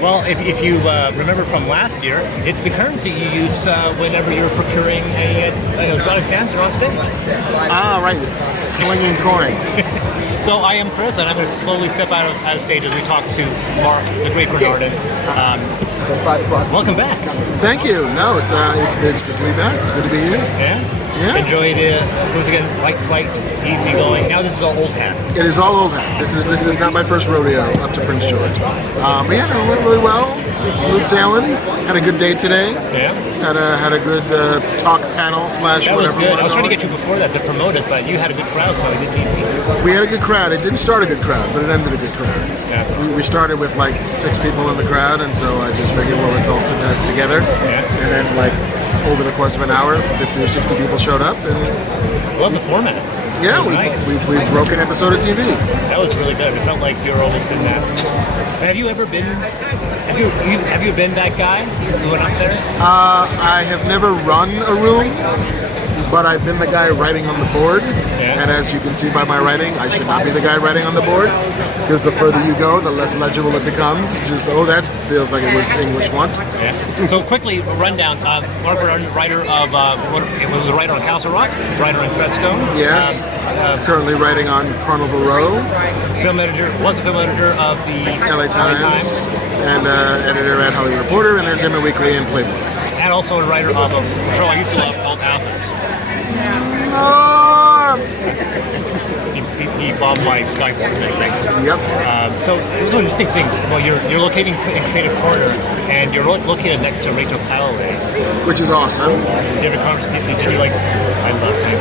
Well, if you remember from last year, it's the currency you use whenever you're procuring a exotic dancer on stage. Ah, right. Flinging coins. So I am Chris, and I'm going to slowly step out of stage as we talk to Marc, the great Bernardin. Welcome back. Thank you. No, it's good to be back. It's good to be here. Yeah? Yeah. Enjoyed it. Once again, light flight, easy going. Now this is all old hat. It is all old hat. This is not my first rodeo up to Prince George. But yeah, no, it went really well. Smooth sailing. Had a good day today. Yeah. Had a good talk panel / That whatever. was good. I was trying to get you before that to promote it, but you had a good crowd, so I didn't need you. We had a good crowd. It didn't start a good crowd, but it ended a good crowd. Yeah, that's awesome. We started with like 6 people in the crowd, and so I just figured, well, let's all sit together. Yeah. And then like over the course of an hour, 50 or 60 people showed up, and Love the format. yeah, Nice. we broke an episode of TV. That was really good. It felt like you were almost in that. Have you ever been? Have you been that guy who went up there? I have never run a room, but I've been the guy writing on the board. Yeah. And as you can see by my writing, I should not be the guy writing on the board, because the further you go, the less legible it becomes. Just, oh, that feels like it was English once. Yeah. So quickly, a rundown. Marc Bernardin, writer of it was a writer on Castle Rock, writer on Treadstone. Yes. Currently writing on Carnival Row. Was a film editor of the LA Times, and editor at Hollywood Reporter, and Entertainment Weekly, and Playboy. and also a writer of a show I used to love called Alphas. He bombed my Skyboard, I think. Yep. So it was one interesting things. Well, you're located in Creative Corner, and you're located next to Rachel Talalay. Which is awesome. Did you like? I love Tank.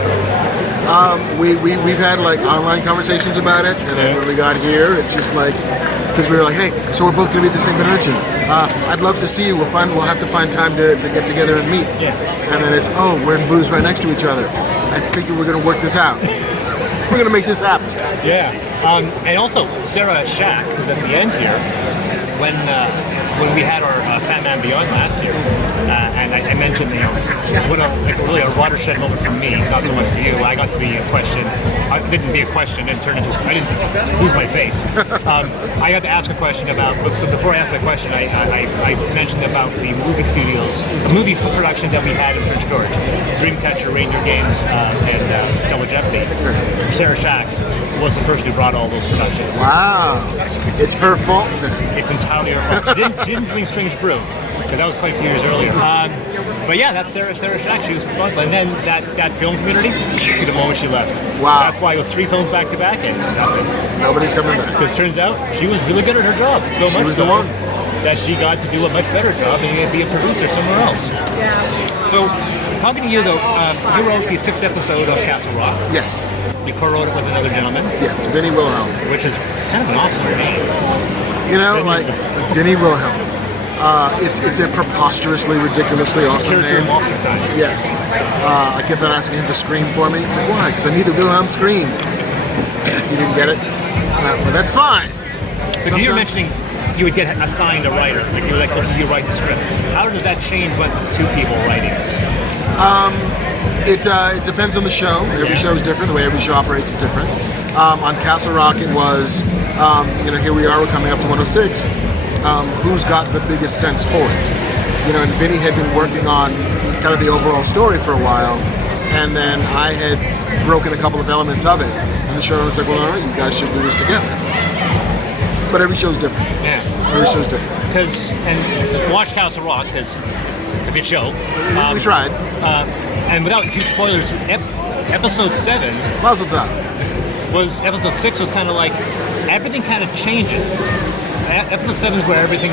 We've had like online conversations about it, and then when we got here, it's just like, because we were like, hey, so we're both gonna be at the same convention. I'd love to see you. We'll have to find time to get together and meet. Yeah. And then it's, oh, we're in booths right next to each other. I figure we're gonna work this out. We're gonna make this happen. Yeah. And also Sarah Shack, who's at the end here, when we had our Fat Man Beyond last year, and I mentioned, what really a watershed moment for me, not so much for you. I got to be a question. It didn't be a question. It turned into. I didn't lose my face. I got to ask a question about. Before I asked my question, I mentioned about the movie studios, the movie production that we had in Prince George, Dreamcatcher, Reindeer Games, and Double Jeopardy. Sarah Shack was the person who brought all those productions. Wow. It's her fault then. It's entirely her fault. She didn't bring Strange Brew, because that was quite a few years earlier. But yeah, that's Sarah Shack. She was responsible. And then that film community, the moment she left. Wow. That's why it was 3 films back to back, and nothing. Nobody's coming back. Because turns out she was really good at her job. So She much was so the one. that she got to do a much better job and be a producer somewhere else. So, talking to you though, you wrote the 6th episode of Castle Rock. Yes. You co-wrote it with another gentleman, Yes. Vinny Wilhelm. which is kind of an awesome name. You know, like Vinny Wilhelm. It's a preposterously, ridiculously awesome Character name. Wolfenstein. Yes. I kept on asking him to scream for me. It's like, why? Because I need the Wilhelm scream. You didn't get it? But that's fine. So you were mentioning you would get assigned a writer, like you were like, okay, you write the script. How does that change once it's 2 people writing? It depends on the show. Every show is different. The way every show operates is different. On Castle Rock, it was, here we are, we're coming up to 106. Who's got the biggest sense for it? And Vinny had been working on kind of the overall story for a while, and then I had broken a couple of elements of it. And the show was like, well, all right, you guys should do this together. But every show's different. Yeah. Every show's different. And watch Castle Rock, because it's a good show. We tried. And without huge spoilers, episode 7 Mazel tov. episode 6 was kind of like, everything kind of changes. Episode 7 is where everything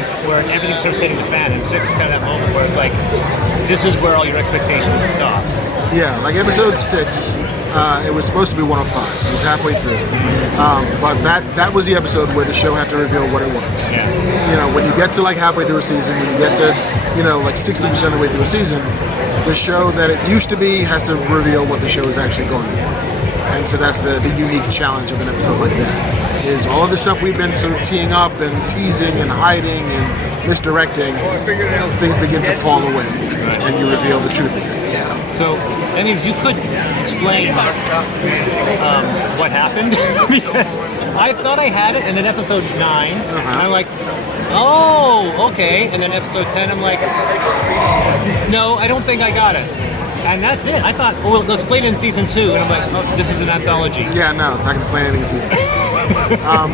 starts hitting the fan, and 6 is kind of that moment where it's like, this is where all your expectations stop. Yeah, like episode 6, it was supposed to be 105. It was halfway through. But that was the episode where the show had to reveal what it was. Yeah. When you get to like halfway through a season, when you get to, like 60% of the way through a season, the show that it used to be has to reveal what the show is actually going to be. And so that's the unique challenge of an episode like that, is all of the stuff we've been sort of teeing up and teasing and hiding and misdirecting, things begin to fall away, and you reveal the truth of things. So, I mean, you could explain what happened, because I thought I had it, and then episode 9, I'm like, Oh, okay. And then episode 10, I'm like, no, I don't think I got it. And that's it. I thought, oh, well, let's play it in season 2. And I'm like, oh, this is an anthology. Yeah, no, not going to explain anything in season 2.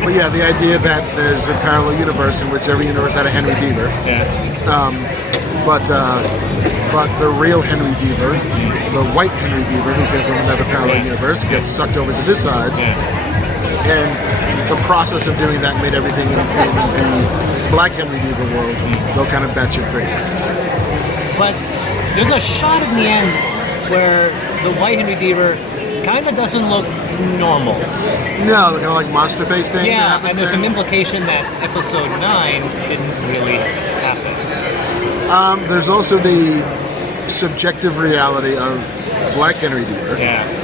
But yeah, the idea that there's a parallel universe in which every universe had a Henry Deaver. Yeah. But the real Henry Deaver, the white Henry Deaver, who came from another parallel universe, gets sucked over to this side. Yeah. And the process of doing that made everything in the black Henry Deaver world go kind of batshit crazy. But there's a shot in the end where the white Henry Deaver kind of doesn't look normal. No, the kind of like monster face thing. Yeah, and there's some implication that episode 9 didn't really happen. There's also the subjective reality of black Henry Deaver,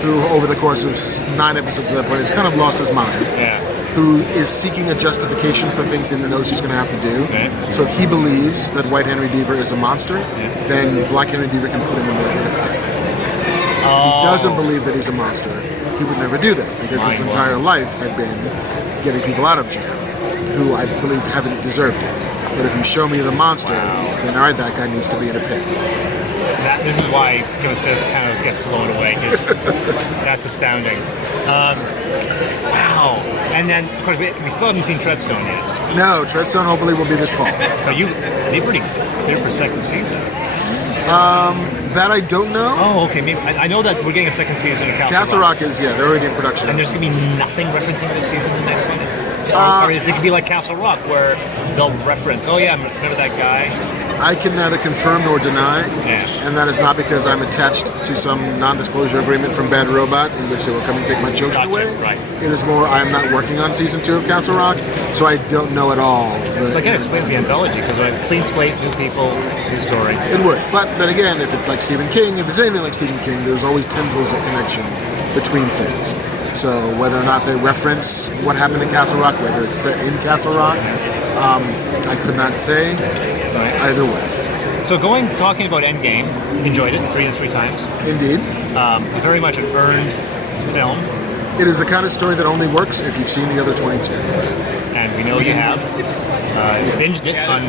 who over the course of 9 episodes of that point has kind of lost his mind. Yeah. Who is seeking a justification for things he knows he's going to have to do. Okay. So if he believes that white Henry Deaver is a monster, then black Henry Deaver can put him in the pit. If he doesn't believe that he's a monster, he would never do that, because his entire life had been getting people out of jail who I believe haven't deserved it. But if you show me the monster, then all right, that guy needs to be in a pit. This is why Kevin Smith kind of gets blown away, because that's astounding. Wow. And then, of course, we still haven't seen Treadstone yet. No, Treadstone hopefully will be this fall. So they've already cleared for second season. That I don't know. Oh, okay. Maybe I know that we're getting a second season of Castle Rock is, they're already in production. And there's going to be nothing referencing this season in the next one? Or is it going to be like Castle Rock, where they'll reference, oh yeah, remember that guy? I can neither confirm nor deny, and that is not because I'm attached to some non-disclosure agreement from Bad Robot in which they will come and take my children away. Right. It is more, I am not working on season 2 of Castle Rock, so I don't know at all. So I can explain the anthology, because it's clean slate, new people, new story. It would, but then again, if it's like Stephen King, if it's anything like Stephen King, there's always tendrils of connection between things. So whether or not they reference what happened in Castle Rock, whether it's set in Castle Rock, I could not say either way. So talking about Endgame, enjoyed it 3 times. Indeed. Very much an earned film. It is the kind of story that only works if you've seen the other 22. And we know you have. Binged it on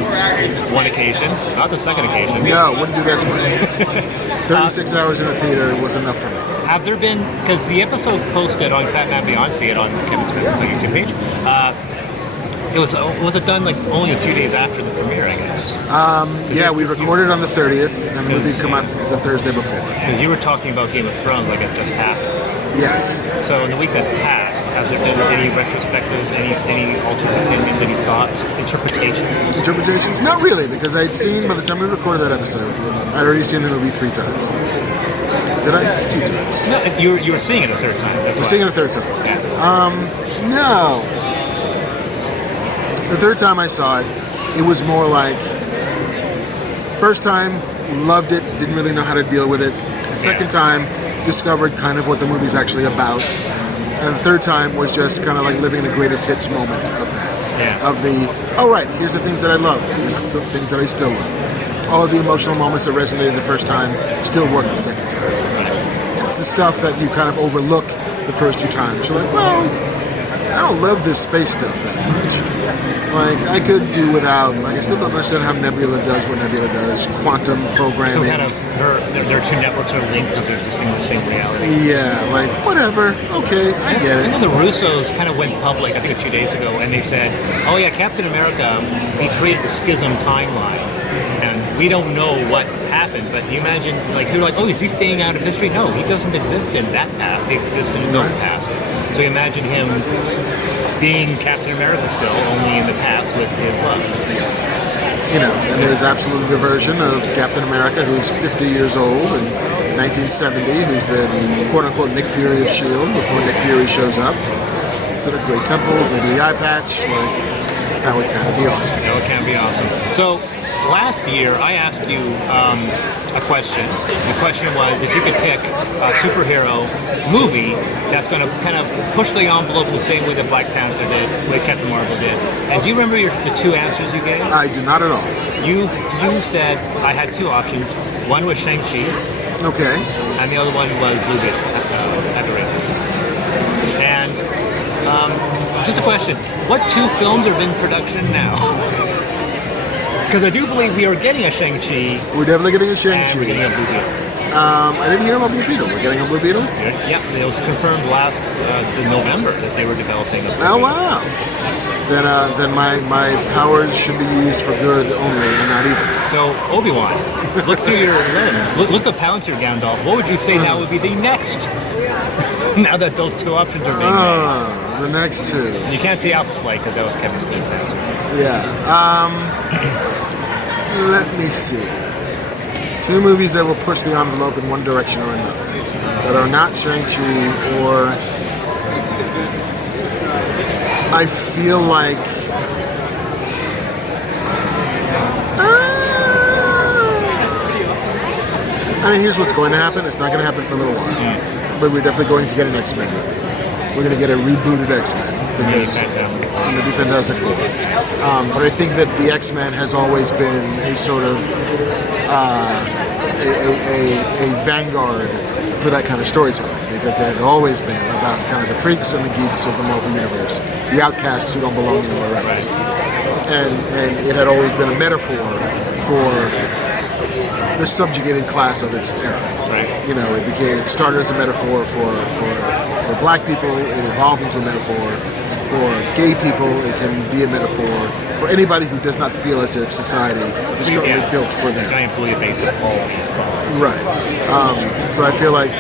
one occasion, not the second occasion. No, wouldn't do that twice. 36 hours in a theater was enough for me. Have there been, because the episode posted on Fat Man Beyond, see it on Kevin Smith's YouTube page, was it done like only a few days after the premiere, I guess? Yeah, we recorded on the 30th, and the movie come out the Thursday before. Because you were talking about Game of Thrones like it just happened. Yes. So in the week that's passed, has there been any retrospective, any alternate opinions, any thoughts, interpretations? Interpretations? Not really, because I'd seen, by the time we recorded that episode, I'd already seen the movie 3 times. Did I? 2 times. No, you were seeing it a third time. That's why. Seeing it a third time. Yeah. No. The third time I saw it, it was more like, first time, loved it, didn't really know how to deal with it. Second time, discovered kind of what the movie's actually about. And the third time was just kind of like living the greatest hits moment of that. Yeah. Of the, oh right, here's the things that I love, here's the things that I still love. All of the emotional moments that resonated the first time still work the second time. It's the stuff that you kind of overlook the first 2 times. You're like, well, I don't love this space stuff that much. Like, I could do without, like, I still don't understand how Nebula does what Nebula does. Quantum programming. So kind of, their 2 networks are linked because they're existing in the same reality. Yeah, like, whatever. Okay, I get it. I know the Russos kind of went public, I think a few days ago, and they said, oh yeah, Captain America, he created the Schism timeline. And we don't know what happened, but you imagine, like, they're like, oh, is he staying out of history? No, he doesn't exist in that past. He exists in his own past. So you imagine him being Captain America still, only in the past with his love. Yes. You know, and there's absolute the version of Captain America who's 50 years old in 1970, who's the quote-unquote Nick Fury of S.H.I.E.L.D. before Nick Fury shows up. Sort of great temples, maybe the eye patch, like, that would kind of be awesome. That would kind of be awesome. So, last year, I asked you a question. The question was, if you could pick a superhero movie that's going to kind of push the envelope in the same way that Black Panther did, the way Captain Marvel did. And do you remember the 2 answers you gave? I do not at all. You said I had 2 options. One was Shang-Chi. Okay. And the other one was Blue Beetle, And just a question. What 2 films are in production now? Because I do believe we are getting a Shang-Chi. We're definitely getting a And we're Shang-Chi. getting a Blue Beetle. I didn't hear about Blue Beetle. We're getting a Blue Beetle? Yeah, it was confirmed last November that they were developing a Blue Oh, Beetle. wow. Then my powers should be used for good only and not evil. So, Obi-Wan, look through your lens. Look the Palantir Gandalf. What would you say now would be the next? Now that those two options are being made. The next two. You can't say Alpha Flight because that was Kevin Smith's answer. Yeah. Let me see. Two movies that will push the envelope in one direction or another. That are not Shang-Chi or... I feel like... I mean, here's what's going to happen. It's not going to happen for a little while. But we're definitely going to get an X-Men movie. We're going to get a rebooted X-Men. Because maybe Fantastic Four. But I think that the X-Men has always been a sort of a vanguard for that kind of storytelling, because it had always been about kind of the freaks and the geeks of the Marvel Universe, the outcasts who don't belong anywhere else. And it had always been a metaphor for the subjugated class of its era. Right. You know, it started as a metaphor for black people, it evolved into a metaphor for gay people, it can be a metaphor for anybody who does not feel as if society is currently built for them. Giant bouillabaisse of all these problems. Right. So I feel like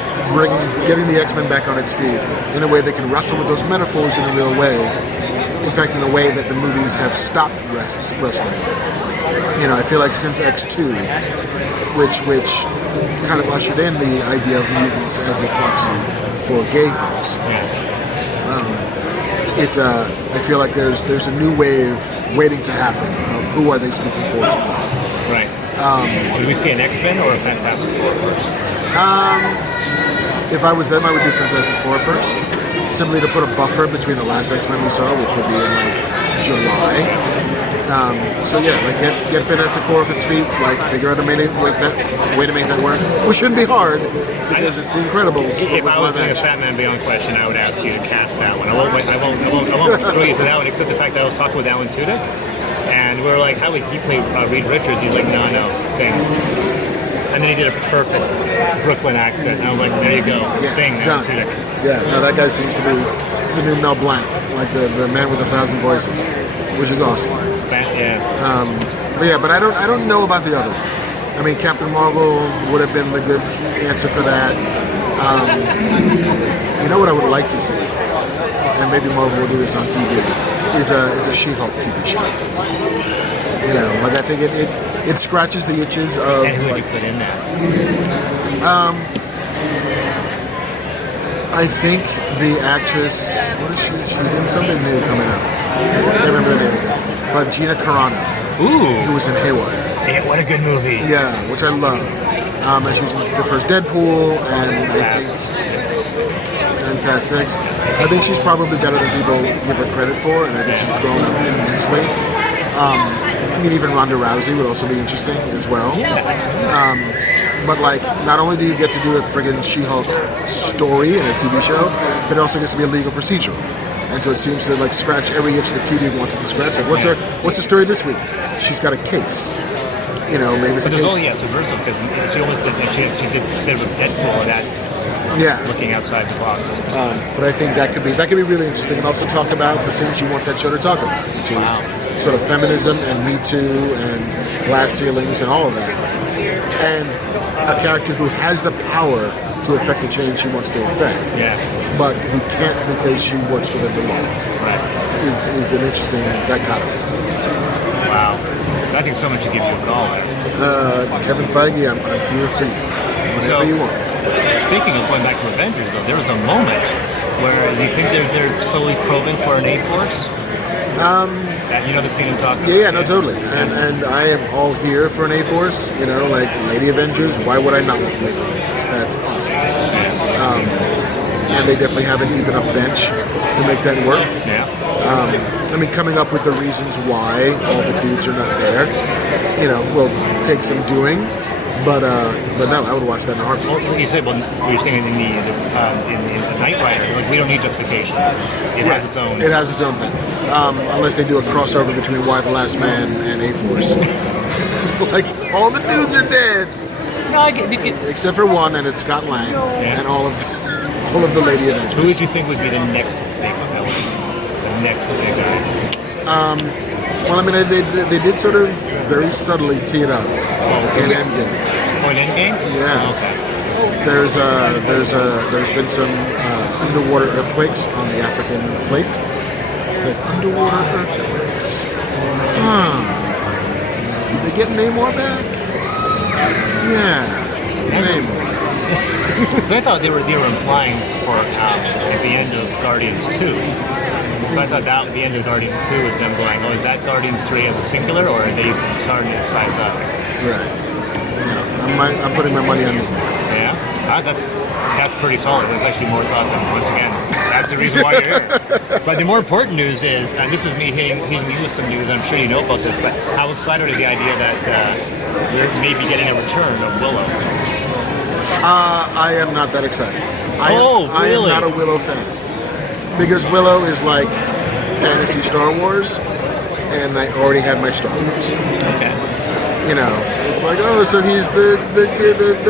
getting the X-Men back on its feet in a way that can wrestle with those metaphors in a real way. In fact, in a way that the movies have stopped wrestling. You know, I feel like since X2, which kind of ushered in the idea of mutants as a proxy for gay folks. I feel like there's a new wave waiting to happen of who are they speaking for to. Right. Would we see an X-Men or a Fantastic Four first? If I was them, I would do Fantastic Four first, simply to put a buffer between the last X-Men we saw, which would be in like July. So yeah, like get Fantastic Four off its feet, like figure out a way to make that work. Which shouldn't be hard because it's The Incredibles. If I was doing a Fat Man Beyond question, I would ask you to cast that one. I won't go into that one, except the fact that I was talking with Alan Tudyk, and we were like, how would he play Reed Richards? He's like, no, Thing. And then he did a perfect Brooklyn accent. And I was like, there you go, Thing, Alan Tudyk. Yeah, no, that guy seems to be the new Mel Blanc, like the man with 1,000 voices, which is awesome. But I don't know about the other one. I mean, Captain Marvel would have been the good answer for that. You know what I would like to see, and maybe Marvel will do this on TV, is a She-Hulk TV show. You know, like I think it scratches the itches of. And who would you put in that? I think the actress, what is she? She's in something new coming up. I can't remember the name of it. But Gina Carano, who was in Haywire. Yeah, what a good movie. Yeah, which I love. And she's in the first Deadpool and Fast Six. I think she's probably better than people give her credit for, and I think she's grown up immensely. I mean, even Ronda Rousey would also be interesting as well. But like, not only do you get to do a friggin' She-Hulk story in a TV show, but it also gets to be a legal procedural. And so it seems to like scratch every itch that TV wants to scratch. Like, what's the story this week? She's got a case. You know, maybe it's a case. It's reversal because she almost did. She did with Deadpool and that. Yeah. Looking outside the box. But I think that could be really interesting, and also talk about the things you want that show to talk about, which is sort of feminism and Me Too and glass ceilings and all of that. And a character who has the power to affect the change she wants to affect, but who can't because she works within the law. Right. Is an interesting dichotomy. Wow. I think someone should give you a call. Kevin Feige, I'm here for you. Whatever you want. Speaking of going back to Avengers, though, there was a moment where you think they're slowly probing for an A-Force? You know the scene I'm talking about? Yeah, no, totally. And I am all here for an A-Force. You know, like Lady Avengers. Why would I not want Lady Avengers? That's awesome. And they definitely have a deep enough bench to make that work. Yeah. I mean, coming up with the reasons why all the dudes are not there, you know, will take some doing. But no, I would watch that in a heartbeat. Well, you said, you're saying in the Knight Rider, like, we don't need justification. It has its own. It has its own thing. Unless they do a crossover between Y the Last Man and A-Force. Like, all the dudes are dead. No, I get, Except for one, and it's Scott Lang, and all of the Lady Avengers. Who would you think would be the next big villain? The next big guy? Well, I mean, they did sort of very subtly tee it up in Endgame. Oh, in Endgame? Yes. Okay. There's been some underwater earthquakes on the African plate. The underwater earthquakes. Did they get Namor back? Yeah, Namor. Because I thought they were implying for at the end of Guardians 2. So I thought that the end of Guardians 2 is them going, oh, is that Guardians 3 as a singular, or are they starting to size up? Right. Yeah, I'm putting my money on Namor. Yeah, that's pretty solid. There's actually more thought than, once again, that's the reason why you're here. But the more important news is, and this is me hitting you with some news, I'm sure you know about this, but how excited are the idea that we're maybe getting a return of Willow? I am not that excited. I am not a Willow fan. Because Willow is like fantasy Star Wars, and I already had my Star Wars. Okay. You know, it's like, oh, so he's the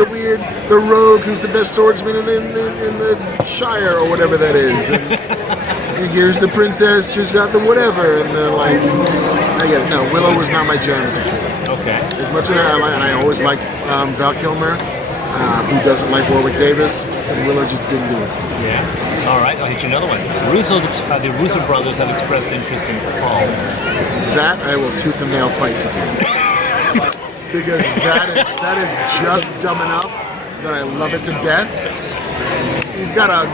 weird, the rogue who's the best swordsman in the Shire or whatever that is. And here's the princess who's got the whatever, and they're like, I get it. No, Willow was not my jam as a kid. Okay. As much as I always liked Val Kilmer, who doesn't like Warwick Davis, and Willow just didn't do it for me. Yeah. All right, I'll hit you another one. The Russo brothers have expressed interest in Paul. That I will tooth and nail fight to do. Because that is just dumb enough that I love it to death. He's got a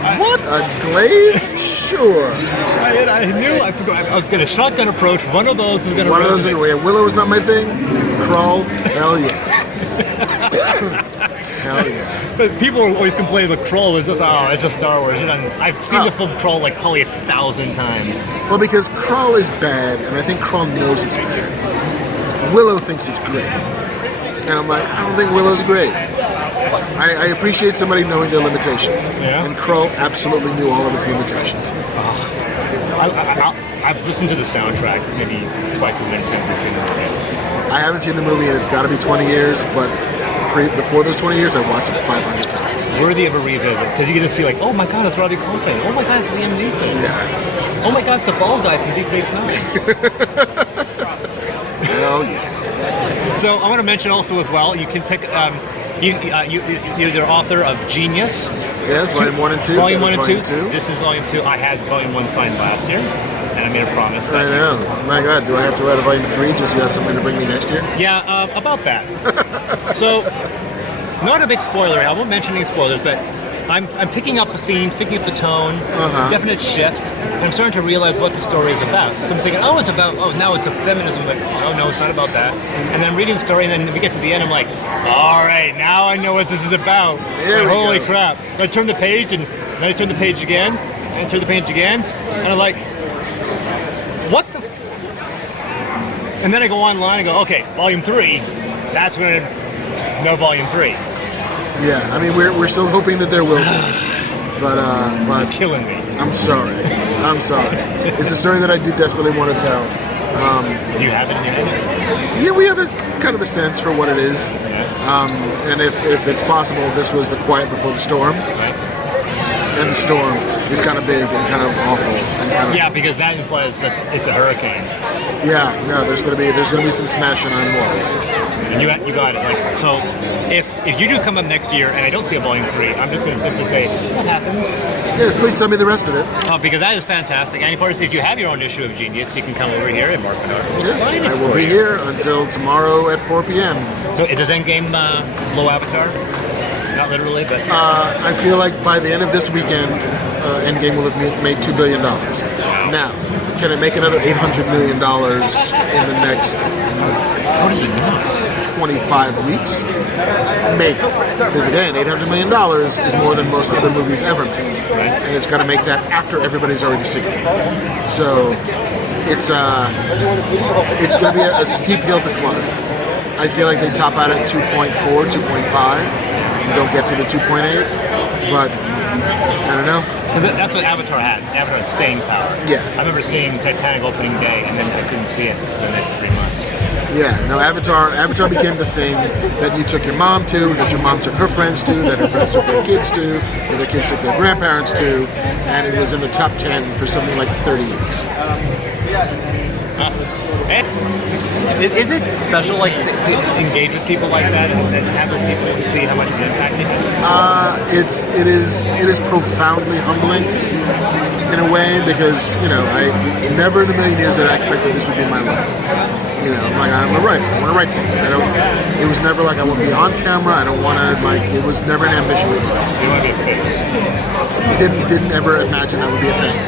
glaive? Sure. I knew I was going to shotgun approach. One of those is going to. One of those is Willow is not my thing. Crawl, hell yeah. Hell yeah. But people always complain that Krull is just, it's just Star Wars. And I've seen the film Krull like probably 1,000 times. Well, because Krull is bad, and I think Krull knows it's bad. Willow thinks it's great. And I'm like, I don't think Willow's great. I appreciate somebody knowing their limitations. Yeah. And Krull absolutely knew all of its limitations. I've listened to the soundtrack maybe twice as many times as I've seen the movie. I haven't seen the movie, and it's got to be 20 years, but before those 20 years, I watched it 500 times. Worthy of a revisit, because you get to see like, oh my god, it's Robbie Coltrane. Oh my god, it's Liam Neeson. Yeah. Oh my god, it's the bald guy from Deep Space Nine. Hell yes. So I want to mention also as well, you can pick, you're the author of Genius. Yes, volume 1 and 2. Volume 1 and 2. This is volume 2. I had volume 1 signed last year, and I made a promise. I know. My God, do I have to write a volume 3 just so you have something to bring me next year? Yeah, about that. So, not a big spoiler. I won't mention any spoilers, but I'm picking up the theme, picking up the tone, definite shift. And I'm starting to realize what the story is about. So I'm thinking, now it's a feminism. Like, oh no, it's not about that. And then I'm reading the story, and then we get to the end, I'm like, all right, now I know what this is about. Holy crap. And I turn the page, and then I turn the page again, and I turn the page again, and I'm like, what the and then I go online and go, okay, volume 3, that's when no volume 3. Yeah, I mean, we're still hoping that there will be. But You're killing me. I'm sorry. It's a story that I do desperately want to tell. Do you have it in your head? Yeah, we have kind of a sense for what it is. And if it's possible, this was the quiet before the storm. Right. And the storm is kind of big and kind of awful. And kind of, yeah, because that implies that it's a hurricane. Yeah, no, there's gonna be some smashing on walls. And you got it. Like, so if you do come up next year and I don't see a volume 3, I'm just gonna simply say, what happens? Yes, please tell me the rest of it. Because that is fantastic. And of course, if you have your own issue of Genius, you can come over here and Marc Bernardin will Yes, sign it I will for be you. here until tomorrow at 4 p.m. So does Endgame blow Avatar? Not literally, but I feel like by the end of this weekend, Endgame will have made $2 billion. Now, can it make another $800 million in the next what is it not? 25 weeks? Maybe. Because again, $800 million is more than most other movies ever made. Right. And it's got to make that after everybody's already seen it. So it's going to be a steep hill to climb. I feel like they top out at 2.4, 2.5, and don't get to the 2.8. But I don't know. Because that's what Avatar had. Avatar had staying power. Yeah. I remember seeing Titanic opening day, and then I couldn't see it for the next 3 months. Yeah, no, Avatar became the thing that you took your mom to, that your mom took her friends to, that her friends took their kids to, that their kids took their grandparents to, and it was in the top 10 for something like 30 weeks. Is it special, like, to engage with people like that and have those people to see how much of an impact you have? It is profoundly humbling in a way because, you know, I never in a million years did I expect that this would be my life. You know, like, I'm a writer. I want to write things. It was never like I want to be on camera. I don't want to, like, it was never an ambition of mine. You want to be a face. Didn't ever imagine that would be a thing.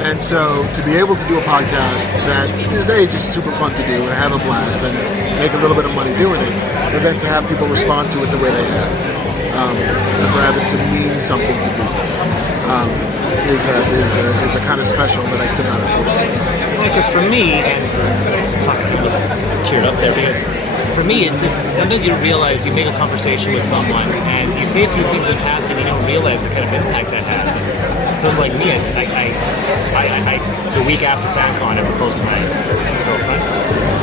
And so to be able to do a podcast that is just super fun to do and have a blast and make a little bit of money doing it, but then to have people respond to it the way they have, and for having to mean something to people, is a kind of special that I could not have foreseen. Because for me, and fucking listen, cheered up there, because for me, it's just sometimes you realize you make a conversation with someone and you say a few things in passing and you don't realize the kind of impact that has. So like me, the week after FanCon, I proposed to my girlfriend,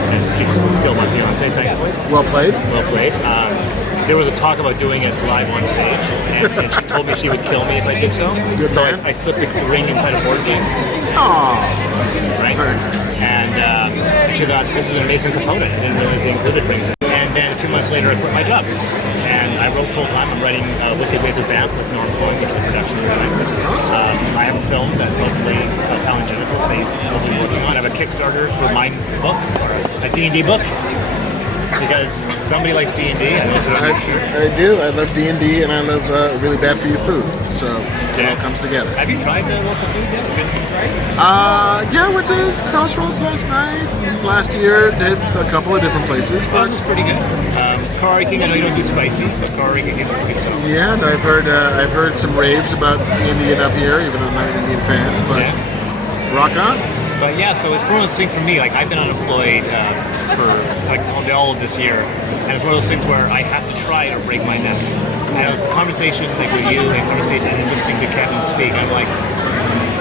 and she's still my fiance, thankfully. Well played. Well played. There was a talk about doing it live on stage, and she told me she would kill me if I did so. Good so man. I slipped a ring inside a board game. Aww. Right? Very nice. And she thought, this is an amazing component. I didn't realize they included rings. And then 2 months later, I quit my job. And I wrote full-time. I'm writing Wicked Ways of Vamp with Northern FanCon the production design. That's awesome. I have a film that hopefully Palingenesis will be working on. I have a Kickstarter for my book, a D&D book. Because somebody likes D&D, and listen, I do. I love D&D, and I love really bad for you food. So it all comes together. Have you tried the local food yet? Yeah, I went to Crossroads last night. Last year, did a couple of different places, but It was pretty good. Karaoke, I know you don't do spicy, but karaoke is pretty so. yeah, and I've heard some raves about D&D up here, even though I'm not an Indian fan. But rock on. But yeah, so it's one of those things for me. Like I've been unemployed for like all of this year, and it's one of those things where I have to try to break my neck. And it was a conversation like with you, and conversation and listening to Kevin speak. I'm like,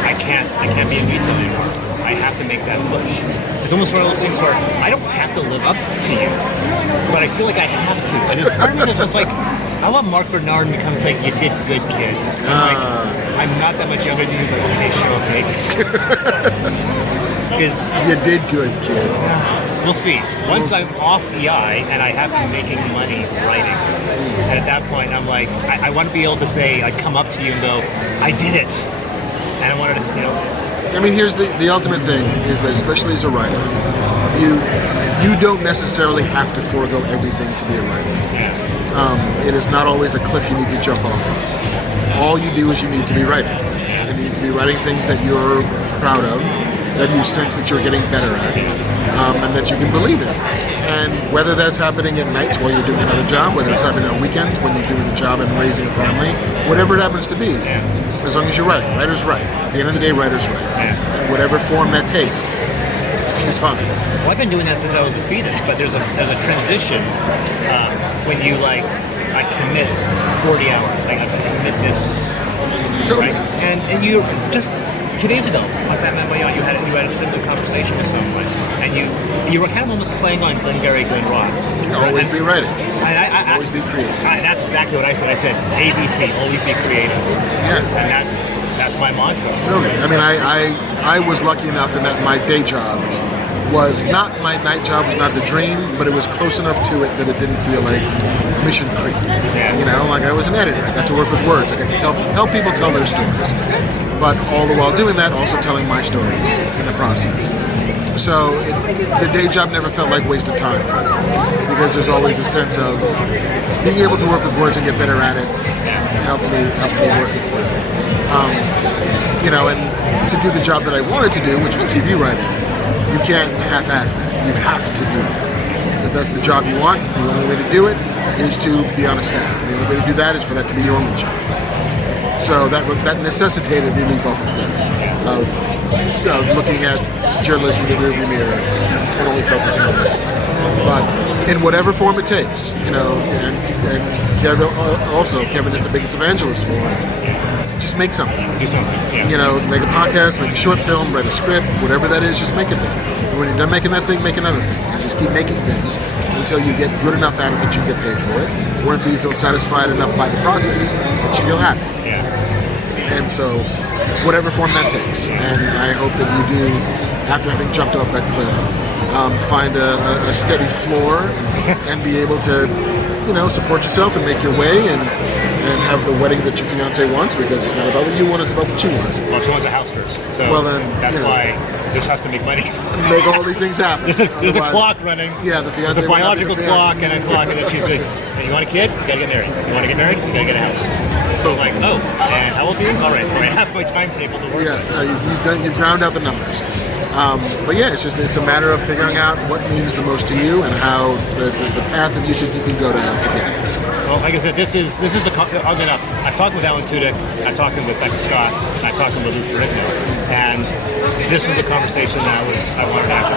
I can't be in retail anymore. I have to make that push. It's almost one of those things where I don't have to live up to you, but I feel like I have to. And there's part of me that's just like, I want Marc Bernardin becomes like, you did good, kid. And I'm like, I'm not that much younger than you, but okay, sure, I'll take it. Because You did good, kid. we'll see. Once I'm off EI and I have been making money writing, and at that point I'm like, I want to be able to say, I come up to you and go, I did it. And I wanted to, you know. I mean, here's the ultimate thing is that, especially as a writer, you don't necessarily have to forego everything to be a writer. It is not always a cliff you need to jump off of. All you do is you need to be writing. And you need to be writing things that you're proud of, that you sense that you're getting better at, and that you can believe in. And whether that's happening at nights while you're doing another job, whether it's happening on weekends when you're doing a job and raising a family, whatever it happens to be, as long as you're writing. Writer's right. At the end of the day, writer's right. And whatever form that takes is fine. Well, I've been doing that since I was a fetus, but there's a transition when you like, I commit 40 hours. I commit this. Totally. Right? And you just 2 days ago on Fat Man Beyond, you had a similar conversation with someone, and you were kind of almost playing on Glengarry Glen Ross. Always be writing. And Always be creative. that's exactly what I said. I said ABC, always be creative. Yeah. And that's my mantra. Totally. I mean, I was lucky enough in that my day job was not, my night job was not the dream, but it was close enough to it that it didn't feel like mission creep. Yeah. You know, like I was an editor. I got to work with words. I got to help people tell their stories. But all the while doing that, also telling my stories in the process. So the day job never felt like wasted time for me, because there's always a sense of being able to work with words and get better at it helped me work it through. You know, and to do the job that I wanted to do, which was TV writing, you can't half-ass that. You have to do it. If that's the job you want, the only way to do it is to be on a staff. And the only way to do that is for that to be your only job. So that necessitated the leap off a cliff of looking at journalism in the rearview mirror and only focusing on that. But in whatever form it takes, you know, and Kevin is the biggest evangelist for it. just make something. Do something. Yeah. You know, make a podcast, make a short film, write a script, whatever that is, just make a thing. And when you're done making that thing, make another thing. And just keep making things until you get good enough at it that you get paid for it, or until you feel satisfied enough by the process that you feel happy. Yeah. And so, whatever form that takes. And I hope that you do, after having jumped off that cliff, find a steady floor and be able to, you know, support yourself and make your way and have the wedding that your fiance wants, because it's not about what you want, it's about what she wants. Well, she wants a house first. So Well, then, that's you know. why this has to make money. Make all these things happen. There's a Otherwise- clock running. Yeah, the fiance. There's a will not be the biological fiance. clock and a clock, and then she's like, "You want a kid? You gotta get married. You want to get married? You gotta get a house." So like, oh, and how old are you? All right, so I have my timetable to work Yes, with. no, you've ground out the numbers. But yeah, it's a matter of figuring out what means the most to you and how the path that you think you can go down to get it. Well, like I said, this is the. I've talked with Alan Tudyk, I've talked with Becca Scott, I've talked with Lou Ferrigno, and this was a conversation that I wanted to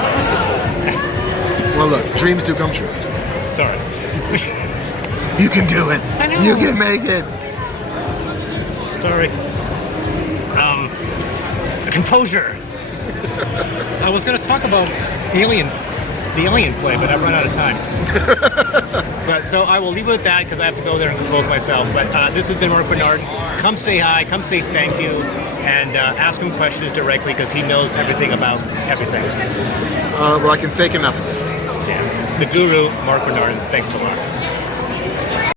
actually. Well, look, dreams do come true. Sorry. You can do it. I know. You can make it. Sorry. Composure. I was going to talk about aliens. The Alien play, but I've run out of time. But so I will leave it at that because I have to go there and compose myself. But this has been Marc Bernardin. Come say hi, come say thank you, and ask him questions directly because he knows everything about everything. Well, I can fake enough of it. Yeah. The guru, Marc Bernardin. Thanks a lot.